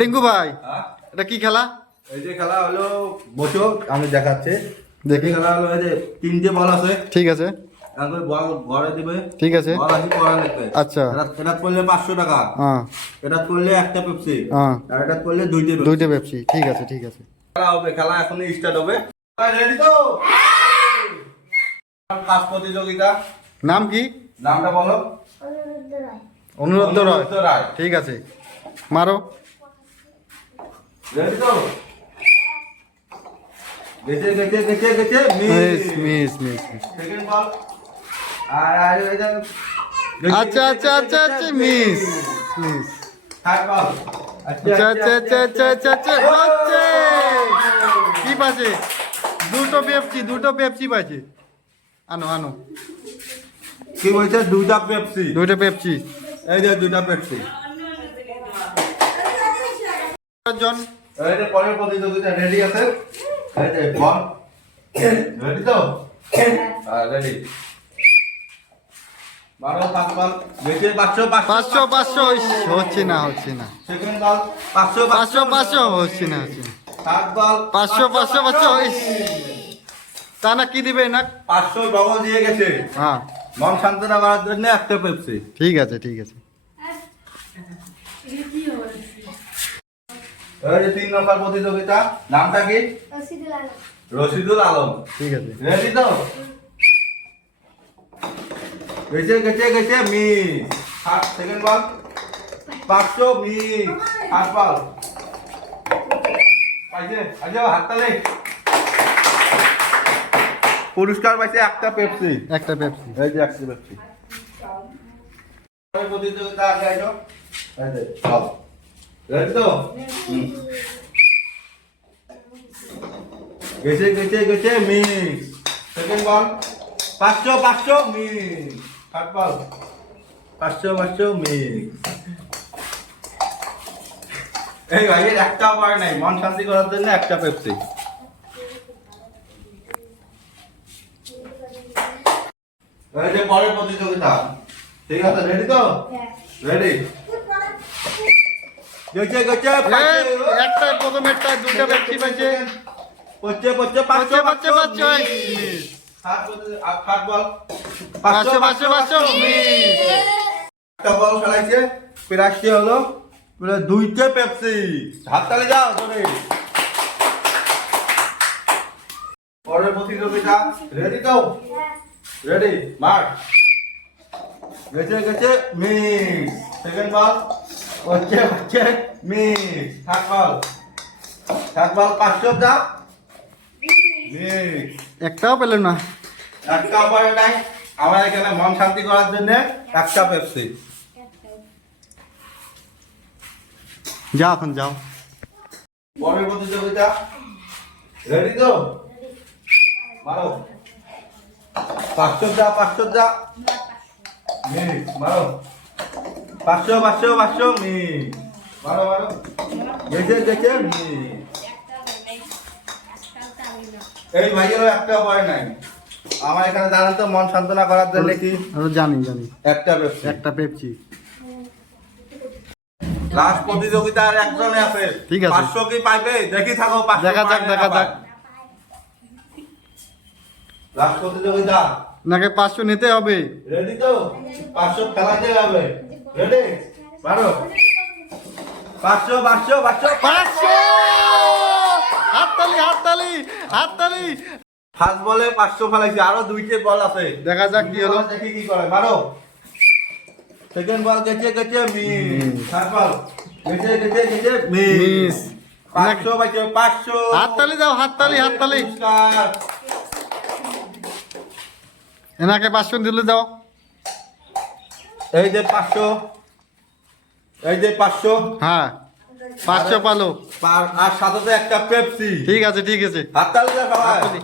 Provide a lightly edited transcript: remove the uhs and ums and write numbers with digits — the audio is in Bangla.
টিঙ্কু ভাই, এটা কি খেলা? এই যে খেলা হলো, বসো আমি দেখাচ্ছি। দেখি। খেলা হলো এই যে 3টে বল আছে। ঠিক আছে, এখন বল ঘরে দিবে। ঠিক আছে। বল আসি পড়া লিখবে। আচ্ছা। এটা করলে 500 টাকা। হ্যাঁ এটা করলে একটা পেপসি। হ্যাঁ, আর এটা করলে 2টে পেপসি। 2টে পেপসি। ঠিক আছে ঠিক আছে। খেলা হবে, খেলা এখনই স্টার্ট হবে। রেডি তো? ফার্স্ট প্রতিযোগিতা নাম কি? নামটা বলো। অনুরোধ রায়। অনুরোধ রায়। ঠিক আছে, মারো। রেডি তো? গেছে গেছে গেছে গেছে miss miss. Miss miss. Second ball. আর এটা আচ্ছা আচ্ছা আচ্ছা আচ্ছা, মিস মিস। থার্ড বল। আচ্ছা আচ্ছা আচ্ছা আচ্ছা আচ্ছা আচ্ছা, হচ্ছে কি পাচ্ছে? 2টো পেপসি পাচ্ছে। আনো আনো। কি বলছে? 2টা পেপসি। 2টো পেপসি। এই যে 2টা পেপসি। জন। এই যে পরের প্রতিযোগিতা রেডি আছে। এই যে বল। রেডি তো? রেডি। মারো ফার্স্ট বল। গেছে 500 500 500, হচ্ছে না হচ্ছে না। সেকেন্ড বল 500 500 500, হচ্ছে না হচ্ছে না। থার্ড বল 500 500 500, তা না কি দিবে না? 500 বগল দিয়ে গেছে। হ্যাঁ, মন সান্ত্বনা করার জন্য একটা পেপসি। ঠিক আছে ঠিক আছে। এই যে 3 নম্বর প্রতিযোগিতা, নামটা কি? রশিদুল আলম। ঠিক আছে। রেডি তো? গেছে গেছে গেছে miss. Second ball 500 miss. Third ball পাইছে। আজও হাততালি। পুরস্কার পাইছে একটা পেপসি। একটা পেপসি। এই যে একটা পেপসি। প্রতিযোগিতা আগে আইলো। এই যে চল। রেডি তো? গেছে গেছে গেছে miss. Second ball 500 500 miss. Third ball 500 500 miss. এই ভাইয়ের একটা বার নাই, মন শান্তি করার জন্য একটা পেপসি। এই যে পরের প্রতিযোগিতা, ঠিক আছে? রেডি তো? রেডি। গেছে গেছে একটা প্রথমেরটা 2টা পেপসি পাইছে। পচ্ছে পচ্ছে 500 500 500 500 মিস। Third ball 500 500 500 miss. একটা বল খেলাইছে, প্রাইসটি হলো 2টে পেপসি। হাততালি দাও ধরে। পরের প্রতিযোগিতা রেডি তো? রেডি মার। গেছে গেছে মিস। সেকেন্ড বল হচ্ছে হচ্ছে মিস। থার্ড বল 500 দাও মিস। একটাও পেল না। একটা উপায় নাই, আমার এখানে মন শান্তি করার জন্য একটা পেপসি। যাও এখন যাও। পরের প্রতিযোগিতা রেডি তো? মারো 500 যা মিস। মারো 500 500 500 মিস। মারো মারো। গেছে গেছে মিস। এই ভাইয়েরও একটা উপায় নাই, আমার এখানে জানেন তো মন সান্ত্বনা করার জন্য কি আমি জানি জানি। একটা পেপসি। একটা পেপসি। লাস্ট প্রতিযোগিতা আর একজনে আছে। ঠিক আছে। 500 কি পাইবে? দেখি থাকো 500 দেখা যাক দেখা যাক। লাস্ট প্রতিযোগিতা নাকি 500 নিতে হবে? রেডি তো? 500 খেলাতে হবে। রেডি? মারো 500 500 500 500! হাততালি হাততালি হাততালি। ফার্স্ট বলে 500 ফেলাইছে, আরো 2টে বল আছে। দেখা যাক কি হলো। দেখি কি করে। মারো। সেকেন্ড বল গেছে গেছে মিস। থার্ড বল গেছে গেছে গেছে মিস। মিস। 500 পাইছে 500। হাততালি দাও, হাততালি হাততালি। পুরস্কার। এনাকে 500 দিলে দাও। এই যে 500, এই যে 500। হ্যাঁ, 500 পালো। আর সাথে একটা পেপসি। ঠিক আছে ঠিক আছে। হাততালি দাও সবাই। হাততালি।